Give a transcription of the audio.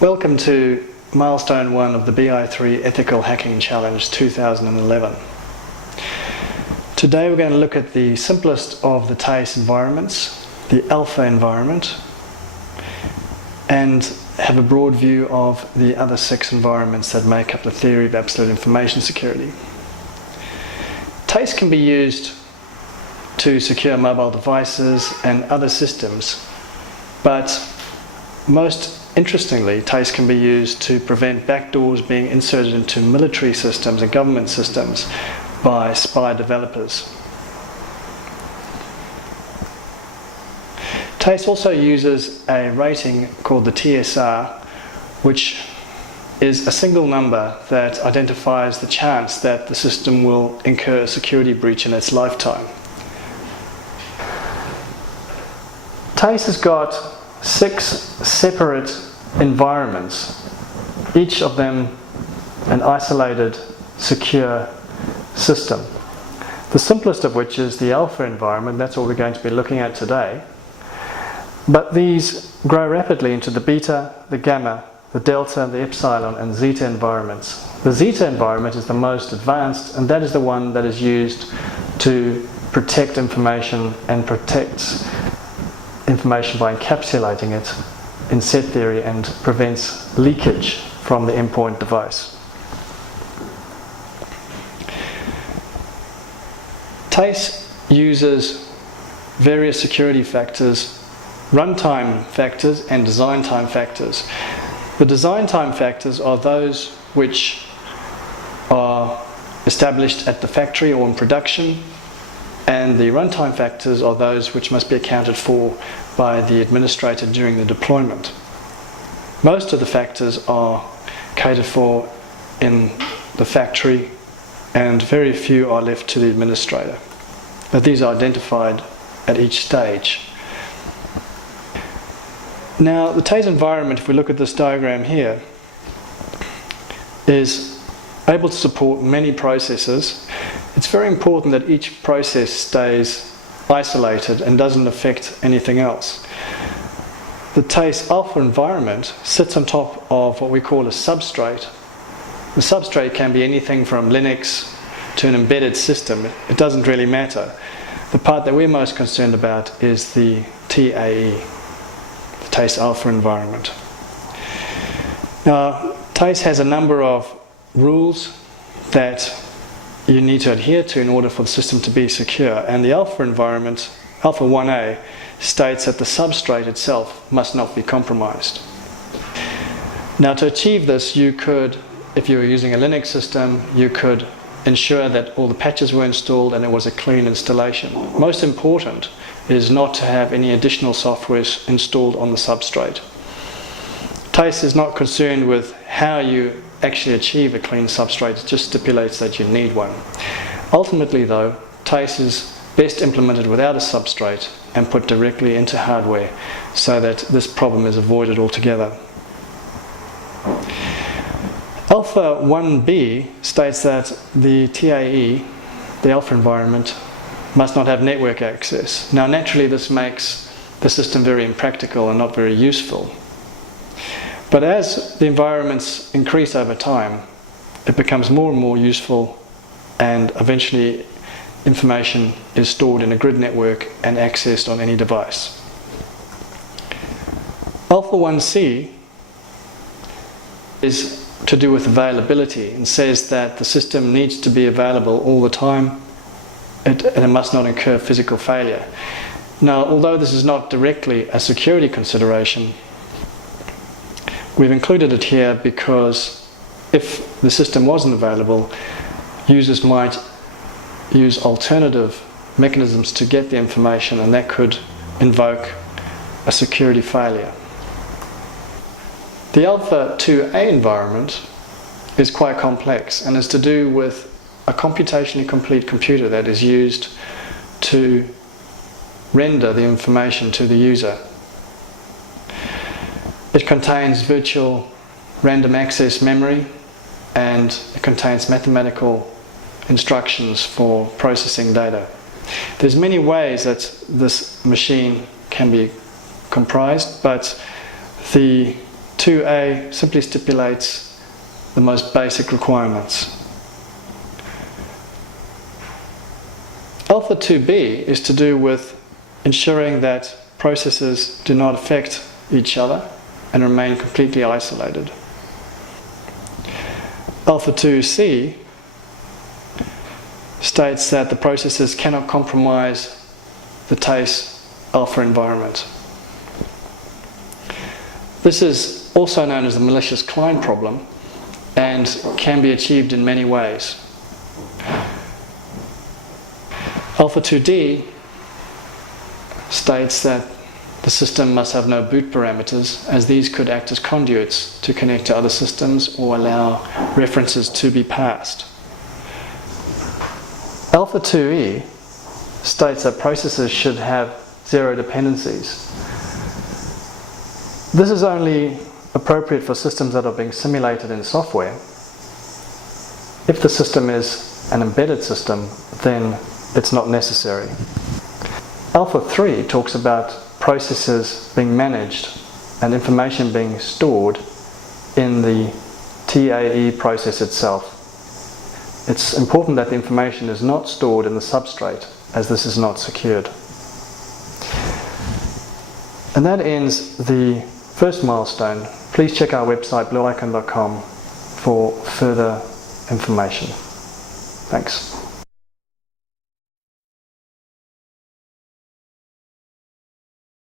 Welcome to Milestone 1 of the BI3 Ethical Hacking Challenge 2011. Today we're going to look at the simplest of the TACE environments, the alpha environment, and have a broad view of the other 6 environments that make up the theory of absolute information security. TACE can be used to secure mobile devices and other systems, but most interestingly, TACE can be used to prevent backdoors being inserted into military systems and government systems by spy developers. TACE also uses a rating called the TSR, which is a single number that identifies the chance that the system will incur a security breach in its lifetime. TACE has got 6 separate environments, each of them an isolated, secure system. The simplest of which is the alpha environment. That's what we're going to be looking at today. But these grow rapidly into the beta, the gamma, the delta, the epsilon and zeta environments. The zeta environment is the most advanced, and that is the one that is used to protect information and protects information by encapsulating it in set theory and prevents leakage from the endpoint device. TACE uses various security factors, runtime factors and design time factors. The design time factors are those which are established at the factory or in production, and the runtime factors are those which must be accounted for by the administrator during the deployment. Most of the factors are catered for in the factory, and very few are left to the administrator. But these are identified at each stage. Now, the TACE environment, if we look at this diagram here, is able to support many processes. It's very important that each process stays isolated and doesn't affect anything else. The TACE alpha environment sits on top of what we call a substrate. The substrate can be anything from Linux to an embedded system. It doesn't really matter. The part that we're most concerned about is the TAE, the TACE alpha environment. Now, TACE has a number of rules that you need to adhere to in order for the system to be secure, and the alpha environment, alpha 1A, states that the substrate itself must not be compromised. Now, to achieve this, you could, if you were using a Linux system, you could ensure that all the patches were installed and it was a clean installation. Most important is not to have any additional software installed on the substrate. TACE is not concerned with how you actually achieve a clean substrate, it just stipulates that you need one. Ultimately though, TACE is best implemented without a substrate and put directly into hardware so that this problem is avoided altogether. Alpha 1B states that the TAE, the alpha environment, must not have network access. Now naturally this makes the system very impractical and not very useful. But as the environments increase over time, it becomes more and more useful, and eventually information is stored in a grid network and accessed on any device. Alpha 1C is to do with availability and says that the system needs to be available all the time and it must not incur physical failure. Now, although this is not directly a security consideration, we've included it here because if the system wasn't available, users might use alternative mechanisms to get the information, and that could invoke a security failure. The alpha 2A environment is quite complex and is to do with a computationally complete computer that is used to render the information to the user. It contains virtual random access memory, and it contains mathematical instructions for processing data. There's many ways that this machine can be comprised, but the 2A simply stipulates the most basic requirements. Alpha 2B is to do with ensuring that processes do not affect each other and remain completely isolated. Alpha 2C states that the processes cannot compromise the TACE alpha environment. This is also known as the malicious client problem and can be achieved in many ways. Alpha 2D states that the system must have no boot parameters, as these could act as conduits to connect to other systems or allow references to be passed. Alpha 2E states that processes should have zero dependencies. This is only appropriate for systems that are being simulated in software. If the system is an embedded system, then it's not necessary. Alpha 3 talks about processes being managed and information being stored in the TAE process itself. It's important that the information is not stored in the substrate, as this is not secured. And that ends the first milestone. Please check our website blueicon.com for further information. Thanks.